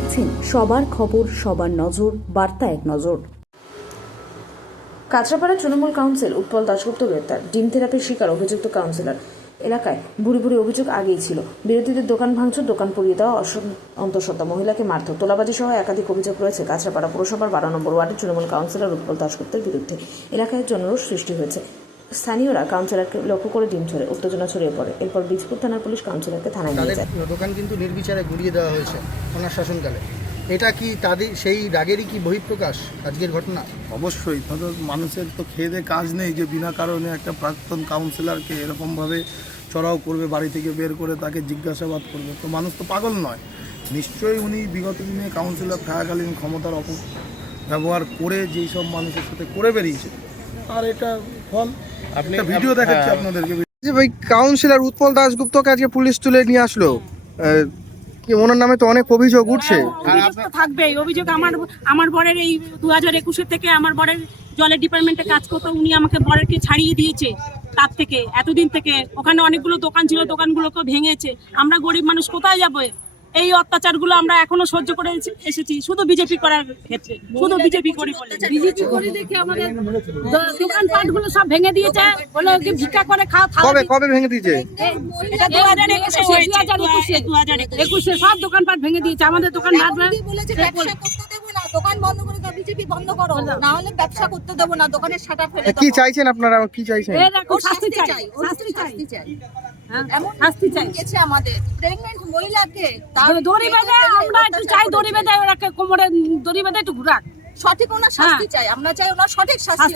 দেখছেন সবার খবর, সবার নজর, বার্তা এক নজর। কাঁচরাপাড়া তৃণমূল কাউন্সিল উৎপল দাশগুপ্ত গ্রেপ্তার। ডিম থেরাপির শিকার অভিযুক্ত কাউন্সিলর। এলাকায় বুড়ি বুড়ি অভিযোগ আগেই ছিল। বিরোধীদের দোকান ভাঙচুর, দোকান পুড়িয়ে দেওয়া, অন্তঃসত্ত্বা মহিলাকে মারধর, তোলাবাজি সহ একাধিক অভিযোগ রয়েছে কাঁচরাপাড়া পৌরসভার 12 নম্বর ওয়ার্ডের তৃণমূল কাউন্সিলর উৎপল দাশগুপ্তের বিরুদ্ধে। এলাকায় জনরোষ সৃষ্টি হয়েছে। স্থানীয়রা কাউন্সিলরকে লক্ষ্য করে ডিম ছড়ে, উত্তেজনা ছড়িয়ে পড়ে। এরপর বীজপুর থানার পুলিশ কাউন্সিলরকে থানায় নিয়ে যায়। দোকান কিন্তু নির্বিচারে গুড়িয়ে দেওয়া হয়েছে ওনার শাসনকালে। এটা কি তাদের সেই রাগেরই কি বহিঃপ্রকাশ আজকের ঘটনা? অবশ্যই, মানুষের তো খেয়ে দিয়ে কাজ নেই যে বিনা কারণে একটা প্রাক্তন কাউন্সিলরকে এরকমভাবে চড়াও করবে, বাড়ি থেকে বের করে তাকে জিজ্ঞাসাবাদ করবে। তো মানুষ তো পাগল নয়। নিশ্চয়ই উনি বিগত দিনে কাউন্সিলর থাকাকালীন ক্ষমতার ব্যবহার করে যেই সব মানুষের সাথে করে বেরিয়েছে, আর এটা ফল। আপনি ভিডিও দেখাচ্ছি আপনাদেরকে। যে ভাই কাউন্সিলর উৎপল দাশগুপ্তকে আজকে পুলিশ তুলে নিয়ে আসলো, কি ওনার নামে তো অনেক অভিযোগ উঠছে। অভিযোগ তো থাকবেই। অভিযোগ আমার বরের এই 2021 থেকে আমার বরের জলের ডিপার্টমেন্টে কাজ করতো, উনি আমাকে বরেরকে ছাড়িয়ে দিয়েছে। তার থেকে এতদিন থেকে ওখানে অনেকগুলো দোকান ছিল, দোকানগুলোকে ভেঙেছে। আমরা গরিব মানুষ কোথায় যাবো? এই অত্যাচারগুলো আমরা এখনো সহ্য করে এসেছি শুধু বিজেপি করার ক্ষেত্রে, শুধু বিজেপি করি বলে। বিজেপি করে দেখে আমাদের দোকানপাটগুলো সব ভেঙে দিয়েছে, বলে ভিক্ষা করে খাও। কবে ভেঙে দিয়েছে? এটা 2021 সব দোকানপাট ভেঙে দিয়েছে। আমাদের দোকান দোকান বন্ধ করে দাও, বিজেপি বন্ধ করো, না হলে ব্যবসা করতে দেবো না, দোকানের শাটার ফেলে দাও। কি চাইছেন আপনারা? কি চাইছেন? শাস্তি চাই, শাস্তি চাই। এমন শাস্তি চাই গেছে আমাদের প্রেগন্যান্ট মহিলাকে, দড়ি বেঁধে আমরা একটু চাই, দড়ি বেঁধে ওরাকে কোমরে দড়ি বেঁধে একটু ঘুরাক। সঠিক ওনার শাস্তি চাই, আমরা চাই ওনার সঠিক শাস্তি।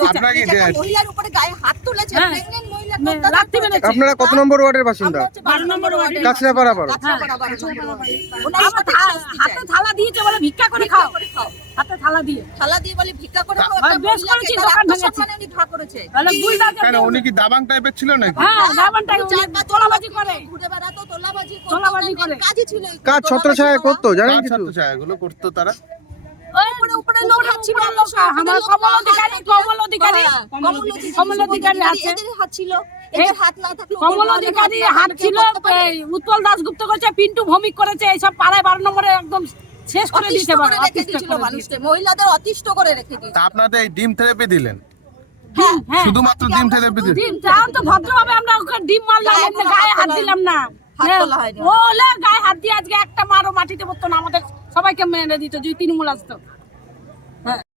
মহিলার উপরে গায়ে হাত তুলেছে, প্রেগন্যান্ট মহিলা। আপনারা কত নম্বর ওয়ার্ডের বাসিন্দা? 12 নম্বর ওয়ার্ডে। কাঁচরাপাড়া। হাতে থালা দিয়েছে, বলে ভিক্ষা করে খাও। হাতে থালা দিয়ে বলে ভিক্ষা করে খাও। বেশ করেছি, দোকান ভেঙেছে। বলে বুলডাজে কেন, উনি কি দাবাং টাইপের ছিল নাকি? হ্যাঁ, দাবাং টাইপের তোলাবাজি করে, ঘুরে বেড়াতো, তোলাবাজি করে। কাজই ছিল। কাজ ছত্রছায়া করতো, জানেন কিছু? ছায়াগুলো করতো তারা। উপরে লোক হাত ছিল, আমার কমল অধিকারী আছে। এদের হাত ছিল, এদের হাত না থাকলে কমল অধিকারী হাত ছিল। উৎপল দাশগুপ্ত করেছে, পিন্টু ভৌমিক করেছে, এইসব পাড়ায় 12 নম্বরে একদম শেষ করে দিয়েছে। মহিলাদের অতিষ্ঠ করে রেখে দিয়েছে। আপনাদের এই ডিম থেরাপি দিলেন? হ্যাঁ, শুধুমাত্র ডিম থেরাপি দিলেন? ডিম তো ভদ্রভাবে আমরা ওকে ডিম মারলাম, এমনি গায়ে হাত দিলাম না। গায়ে হাত দিয়ে আজকে একটা মারও মাটিতে পড়তো না, আমাদের সবাইকে মেরে দিত যদি তৃণমূল আসতো।